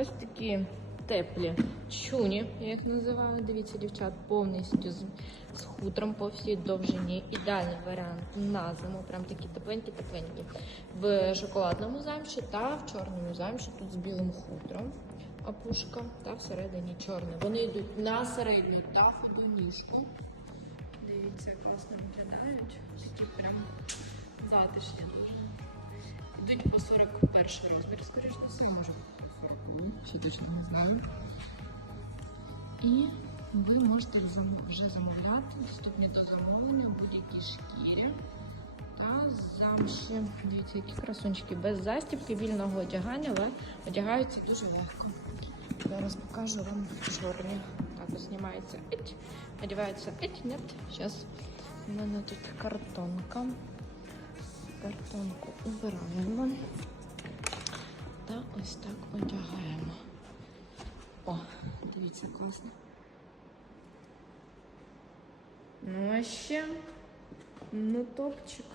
ось такі теплі чуні, я їх називаю. Дивіться, дівчат, повністю з, з хутром по всій довжині. Ідеальний варіант на зиму. Прям такі тепленькі-тепленькі. В шоколадному замші та в чорному замші тут з білим хутром. Опушка та всередині чорне. Вони йдуть на середню та худу ніжку. Дивіться, класно виглядають. Такі прям затишні дуже. Йдуть по 41 розмір, скоріш за все, може 42, ще точно не знаю. І ви можете вже замовляти доступні до замовлення в будь-якій шкірі та замші. Дивіться, які красунчики без застібки, вільного одягання, але одягаються дуже легко. Зараз покажу вам чорні. Так ось знімається еть, одягається еть, нет. Зараз у мене тут картонка. Картонку убираємо. Ось так одягаємо. О, дивіться, класно. Ну а ще, ну топчик.